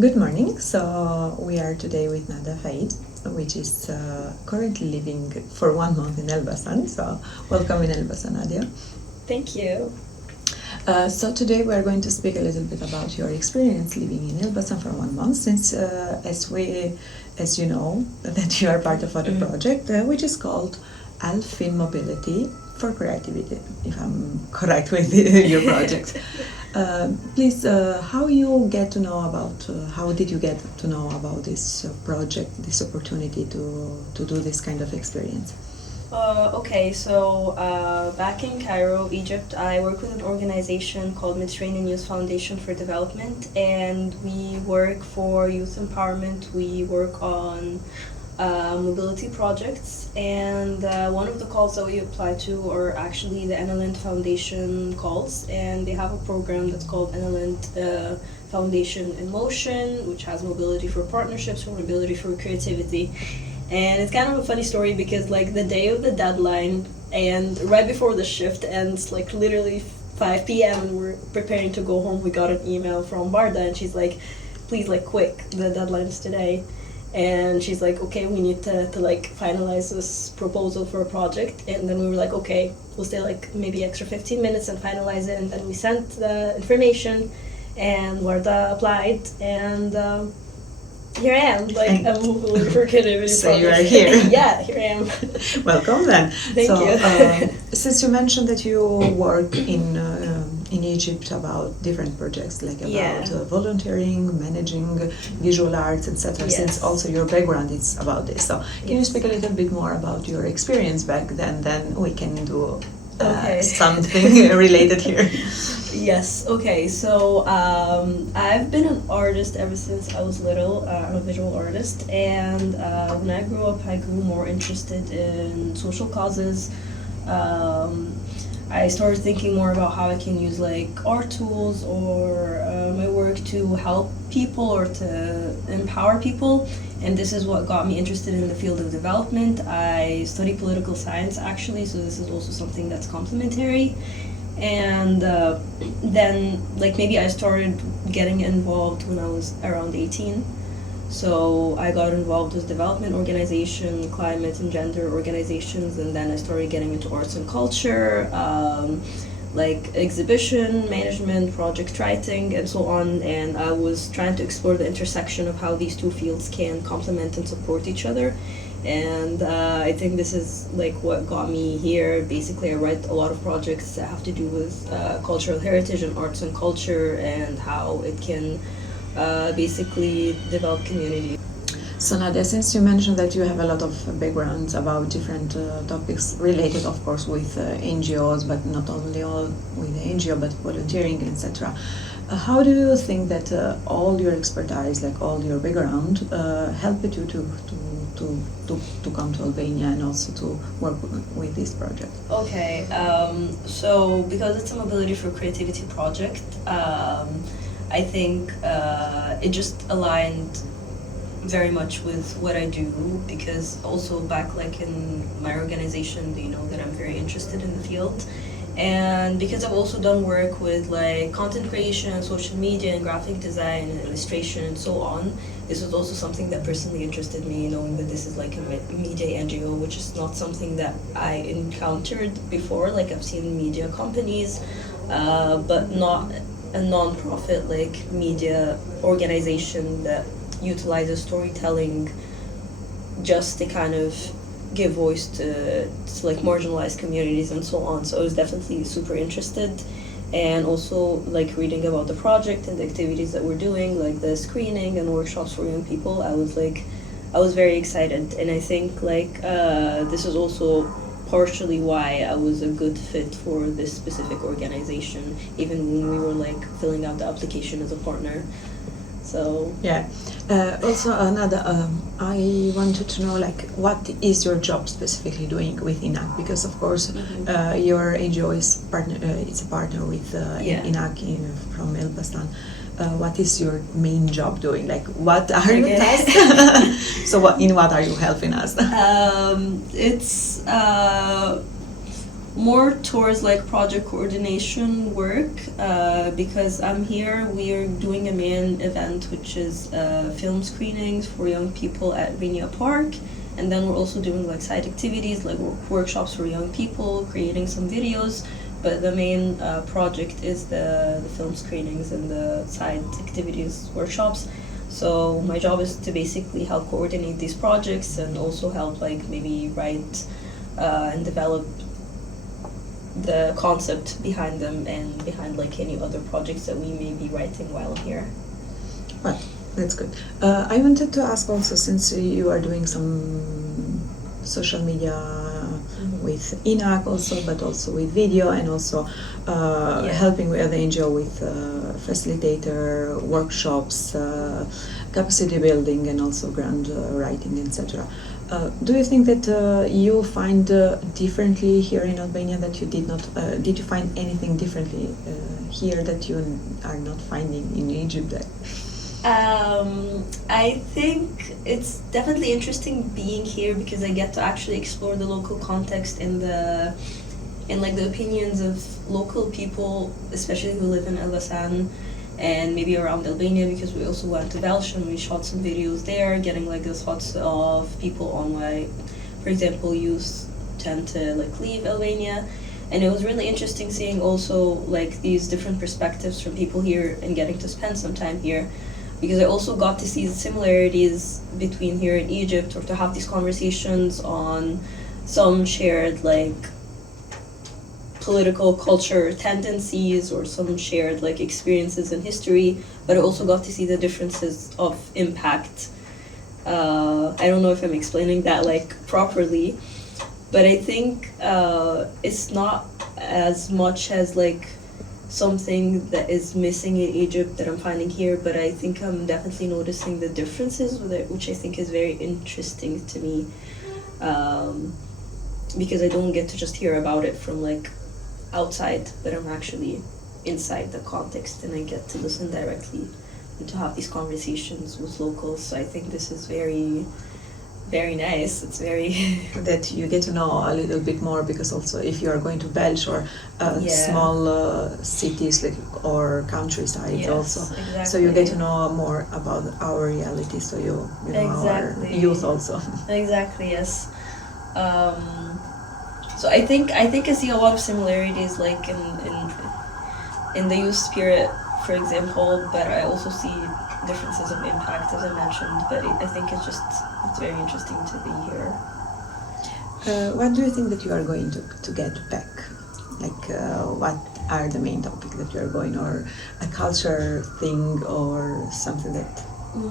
Good morning. So we are today with Nada Fayed, which is currently living for 1 month in Elbasan. So welcome in Elbasan, Nadia. Thank you. So today we are going to speak a little bit about your experience living in Elbasan for 1 month, since as you know, that you are part of other project, which is called Alketën Mobility for Creativity, if I'm correct with your project. Please, how you get to know about? How did you get to know about this project, this opportunity to do this kind of experience? Okay, so back in Cairo, Egypt, I work with an organization called Mediterranean Youth Foundation for Development, and we work for youth empowerment. We work on mobility projects, and one of the calls that we apply to are actually the NLN Foundation calls, and they have a program that's called NLN Foundation in Motion, which has mobility for partnerships, or mobility for creativity. And it's kind of a funny story because like the day of the deadline and right before the shift ends, like literally 5 p.m. and we're preparing to go home, we got an email from Barda and she's like, please, like, quick, the deadline is today. And she's like, okay, we need to like finalize this proposal for a project. And then we were like, okay, we'll stay like maybe extra 15 minutes and finalize it. And then we sent the information and Warda applied, and here I am, like a mobility for creativity. So you are here. Yeah, here I am. Welcome then. Thank you. Since you mentioned that you work in Egypt about different projects, like about volunteering, managing visual arts, etc. Yes. Since also your background is about this, so can you speak a little bit more about your experience back then? Then we can do something related here. Yes, okay, so I've been an artist ever since I was little. I'm a visual artist, and when I grew up, I grew more interested in social causes. I started thinking more about how I can use like art tools or my work to help people or to empower people, and this is what got me interested in the field of development. I study political science actually, so this is also something that's complementary. And then like maybe I started getting involved when I was around 18. So I got involved with development organization, climate and gender organizations, and then I started getting into arts and culture, like exhibition management, project writing, and so on. And I was trying to explore the intersection of how these two fields can complement and support each other. And I think this is like what got me here. Basically, I write a lot of projects that have to do with cultural heritage and arts and culture and how it can basically develop community. So Nadia, since you mentioned that you have a lot of backgrounds about different topics related, of course, with NGOs, but not only all with NGO, but volunteering, etc. How do you think that all your expertise, like all your background, helped you to come to Albania and also to work with this project? Okay, so because it's a mobility for creativity project, I think it just aligned very much with what I do, because also back like in my organization, they know that I'm very interested in the field. And because I've also done work with like content creation, social media, and graphic design and illustration and so on, this was also something that personally interested me, knowing that this is like a media NGO, which is not something that I encountered before. Like I've seen media companies, but not a non-profit like media organization that utilizes storytelling just to kind of give voice to like marginalized communities and so on. So I was definitely super interested, and also like reading about the project and the activities that we're doing, like the screening and workshops for young people. I was very excited, and I think like this is also partially why I was a good fit for this specific organization, even when we were like filling out the application as a partner. So yeah. Also, Nada, I wanted to know, like, what is your job specifically doing with INAC? Because of course, your NGO is partner. It's a partner with INAC from Elbasan. What is your main job doing? Like, what are you tasks? So, in what are you helping us? It's more towards like project coordination work, because I'm here. We are doing a main event, which is film screenings for young people at Rainier Park, and then we're also doing like side activities, like workshops for young people, creating some videos. But the main project is the film screenings and the side activities, workshops. So my job is to basically help coordinate these projects and also help like maybe write and develop the concept behind them and behind like any other projects that we may be writing while here. Well, that's good. I wanted to ask also, since you are doing some social media with INAC also, but also with video, and also helping with the NGO with facilitator workshops, capacity building, and also grant writing, etc. Do you think that you find differently here in Albania that you did not? Did you find anything differently here that you are not finding in Egypt? I think it's definitely interesting being here because I get to actually explore the local context and like the opinions of local people, especially who live in Elbasan and maybe around Albania, because we also went to Velsh and we shot some videos there, getting like the thoughts of people on why, for example, youth tend to like leave Albania. And it was really interesting seeing also like these different perspectives from people here and getting to spend some time here, because I also got to see the similarities between here and Egypt, or to have these conversations on some shared like political culture tendencies or some shared like experiences in history, but I also got to see the differences of impact. I don't know if I'm explaining that like properly, but I think it's not as much as like something that is missing in Egypt that I'm finding here, but I think I'm definitely noticing the differences with it, which I think is very interesting to me, because I don't get to just hear about it from like outside, but I'm actually inside the context and I get to listen directly and to have these conversations with locals. So I think this is very, very nice. It's very that you get to know a little bit more, because also if you are going to Belgium or small cities like or countryside also, exactly. So you get to know more about our reality. So you know Exactly. our youth also. Exactly. Yes. So I think I see a lot of similarities like in the youth spirit, for example, but I also see differences of impact, as I mentioned. But I think it's very interesting to be here. What do you think that you are going to get back? Like, what are the main topics that you are going, or a culture thing, or something that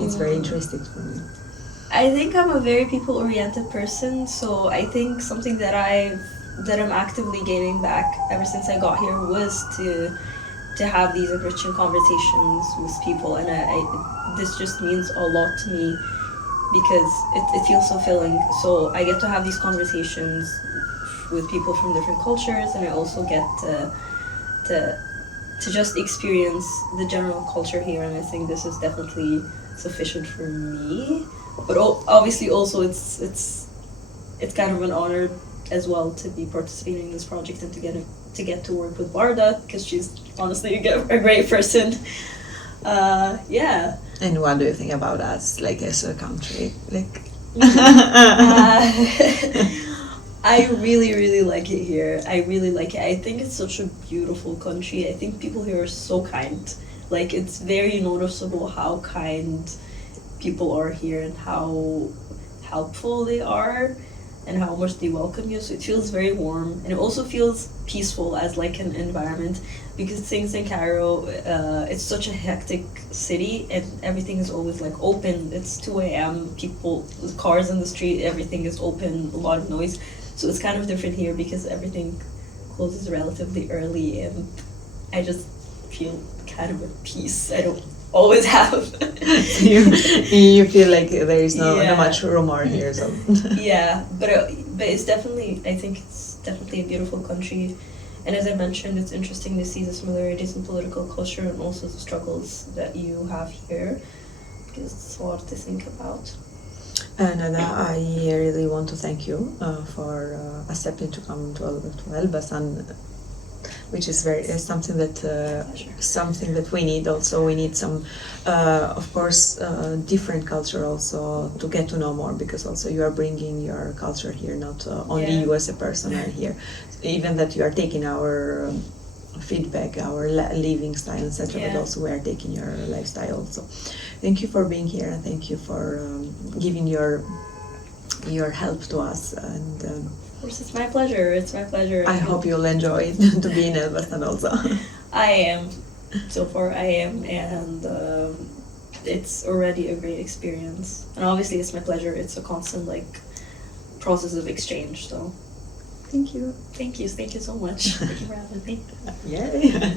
is very interesting for me? I think I'm a very people-oriented person, so I think something that I'm actively gaining back ever since I got here was to have these enriching conversations with people, and this just means a lot to me because it feels fulfilling. So I get to have these conversations with people from different cultures, and I also get to just experience the general culture here, and I think this is definitely sufficient for me. But obviously also it's kind of an honor as well to be participating in this project and to get to work with Varda, because she's honestly a great person. Yeah. And what do you think about us, like as a country? Like, I really, really like it here. I really like it. I think it's such a beautiful country. I think people here are so kind. Like, it's very noticeable how kind people are here and how helpful they are and how much they welcome you. So it feels very warm, and it also feels peaceful as like an environment, because things in Cairo, it's such a hectic city and everything is always like open. It's 2 a.m. people with cars in the street, everything is open, a lot of noise. So it's kind of different here because everything closes relatively early, and I just feel kind of at peace. I don't always have. you feel like there is no much rumor here, so yeah, but it's definitely, I think it's definitely a beautiful country, and as I mentioned, it's interesting to see the similarities in political culture and also the struggles that you have here, because it's a lot to think about. Nada, I really want to thank you for accepting to come to Elbasan, which is something that we need. Also, we need some, of course, different culture also to get to know more, because also you are bringing your culture here, not only you as a person are here. Even that you are taking our feedback, our living style, etc. But also we are taking your lifestyle. Also, thank you for being here, and thank you for giving your help to us. And of course, it's my pleasure. It's my pleasure. I hope you'll enjoy it to be in Elbasan also. I am. So far, I am, and it's already a great experience. And obviously, it's my pleasure. It's a constant process of exchange. So. Thank you. Thank you so much. Thank you for having me. Yay.